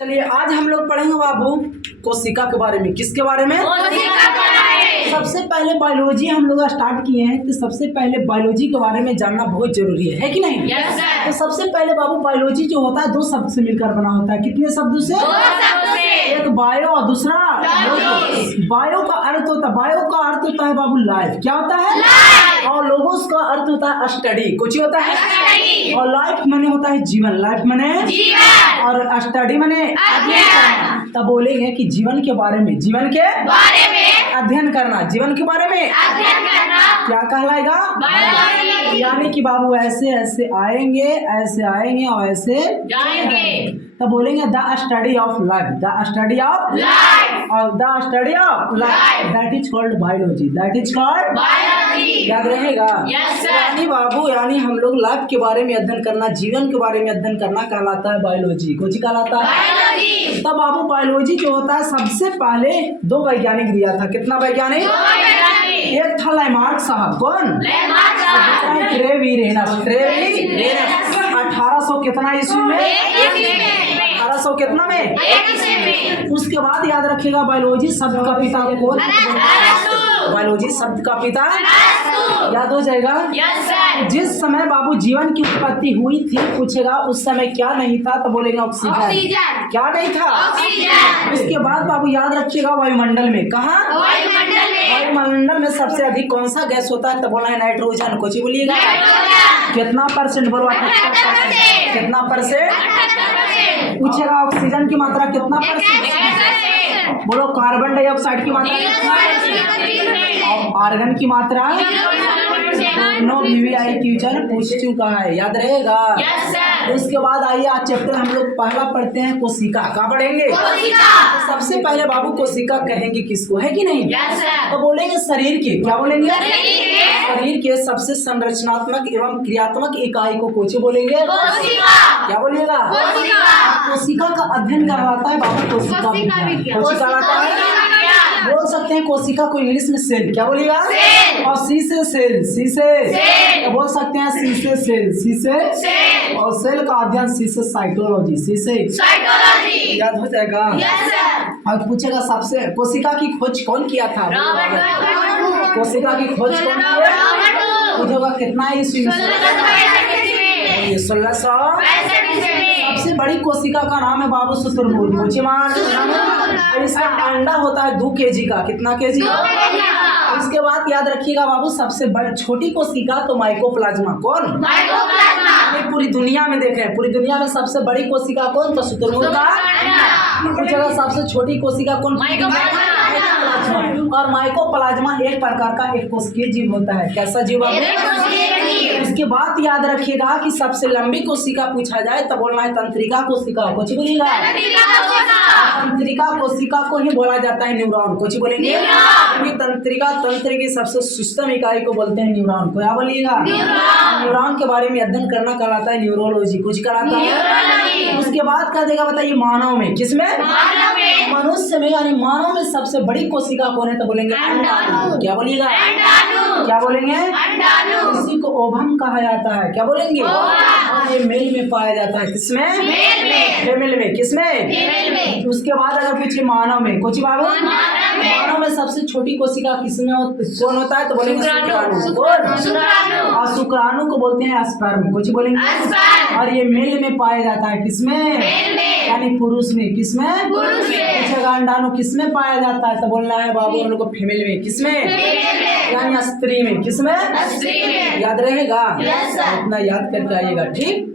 चलिए आज हम लोग पढ़ेंगे बाबू कोशिका के बारे में। किसके बारे में? सबसे पहले बायोलॉजी हम लोग स्टार्ट किए हैं, तो सबसे पहले बायोलॉजी के बारे में जानना बहुत जरूरी है कि नहीं? तो सबसे पहले बाबू बायोलॉजी जो होता है दो शब्द से मिलकर बना होता है। कितने शब्दों से? एक बायो और दूसरा बायो का अर्थ होता है, बायो का अर्थ होता है बाबू लाइफ। क्या होता है? और लोगोस का अर्थ होता है स्टडी। कुछ होता है और लाइफ माने होता है जीवन। लाइफ माने जीवन और स्टडी माने अध्ययन। तब बोलेंगे कि जीवन के बारे में, जीवन के बारे में अध्ययन करना, जीवन के बारे में अध्ययन करना क्या कहलाएगा? बायोलॉजी। यानी कि बाबू ऐसे ऐसे आएंगे, ऐसे आएंगे और ऐसे जाएंगे। तब बोलेंगे the study of life, the study of life और the study of life, that is called biology, that is called biology. याद रहेगा? यानी बाबू, यानी हम लोग लाइफ के बारे में अध्ययन करना, जीवन के बारे में अध्ययन करना कहलाता है बायोलॉजी। कुछ कहलाता है? तब बाबू बायोलॉजी जो होता है सबसे पहले दो वैज्ञानिक दिया था। कितना वैज्ञानिक? एक था लैमार्क साहब। कौन? ट्रेविरेनस। 1800 कितना ईस्वी में? 1800 कितना में? उसके बाद याद रखिएगा बायोलॉजी शब्द का पिता कौन? बायोलॉजी शब्द का पिता याद हो जाएगा। जिस समय बाबू जीवन की उत्पत्ति हुई थी, पूछेगा उस समय क्या नहीं था, तो बोलेगा ऑक्सीजन। क्या नहीं था? ऑक्सीजन। उसके बाद बाबू याद रखिएगा वायुमंडल में। कहाँ? वायुमंडल में सबसे अधिक कौन सा गैस होता है, तो बोला है नाइट्रोजन। कुछ बोलिएगा कितना परसेंट? बोलो 78%। कितना परसेंट? पूछेगा ऑक्सीजन की मात्रा कितना परसेंट? बोलो कार्बन डाइऑक्साइड की मात्रा और आर्गन की मात्रा दोनों VVI क्वेश्चन पूछ चुका है, याद रहेगा। उसके बाद आइए आज चैप्टर हम लोग पहला पढ़ते हैं कोशिका। कहाँ पढ़ेंगे? तो सबसे पहले बाबू कोशिका कहेंगे किसको, है कि नहीं? तो बोलेंगे शरीर के। क्या बोलेंगे? शरीर के सबसे संरचनात्मक एवं क्रियात्मक इकाई को कुछ बोलेंगे क्या बोलिएगा? कोशिका का अध्ययन करवाता है बाबू कोशिका कहलाता है। बोल सकते हैं कोशिका को इंग्लिश में सेल। क्या बोलिएगा? और सी से सेल, सी से तो बोल सकते हैं सी से सेल, सी से और सेल का अध्ययन सी से साइटोलॉजी, सी से साइटोलॉजी। याद हो जाएगा। और पूछेगा सबसे कोशिका की खोज कौन किया था? कोशिका की खोज कौन किया? पूछेगा कितना ईस्वी में? 1600। सबसे बड़ी कोशिका का नाम है बाबू शुतुरमुर्ग। इसका अंडा होता है 2 kg का। कितना kg? इसके बाद याद रखिएगा बाबू सबसे बड़ी छोटी कोशिका तो माइकोप्लाज्मा। कौन? पूरी दुनिया में देखें, पूरी दुनिया में सबसे बड़ी कोशिका कौन? तो शुतुरमुर्ग का। कुछ जगह सबसे छोटी कोशिका कौन? और माइकोप्लाज्मा एक प्रकार का एक कोशिकीय जीव होता है। कैसा जीव? इसके बाद याद रखिएगा कि सबसे लंबी कोशिका पूछा जाए तो बोलना है तंत्रिका कोशिका। कुछ बोलिएगा? तंत्रिका कोशिका को ही बोला जाता है न्यूरॉन। कुछ बोलेंगे? तंत्रिका तंत्र की सबसे सूक्ष्म इकाई को बोलते हैं न्यूरॉन। क्या बोलिएगा? न्यूरॉन के बारे में अध्ययन करना कहलाता है न्यूरोलॉजी। कुछ कहलाता है। उसके बाद कह देगा बताइए मानव में। किसमें? मनुष्य में, यानी मानव में सबसे बड़ी कोशिका कौन है, तो बोलेंगे अंडाणु। क्या बोलिएगा? क्या बोलेंगे? इसी को ओवम कहा जाता है। क्या बोलेंगे? ये मेल में पाया जाता है। किसमें? फीमेल में। किसमें? उसके बाद अगर पूछे मानव में, कुछ बाबू मानव में सबसे छोटी कोशिका किसमें कौन होता है, तो बोलेंगे शुक्राणु। और शुक्राणु को बोलते हैं स्पर्म। कुछ बोलेंगे? और ये मेल में पाया जाता है। किसमें? यानी पुरुष में। किसमें? पूछेगा अंडाणु किसमें पाया जाता है, तो बोलना है बाबू हम लोग को फीमेल में। किसमें? यानी स्त्री में। किसमें? याद रहेगा? इतना याद करके आइएगा। ठीक।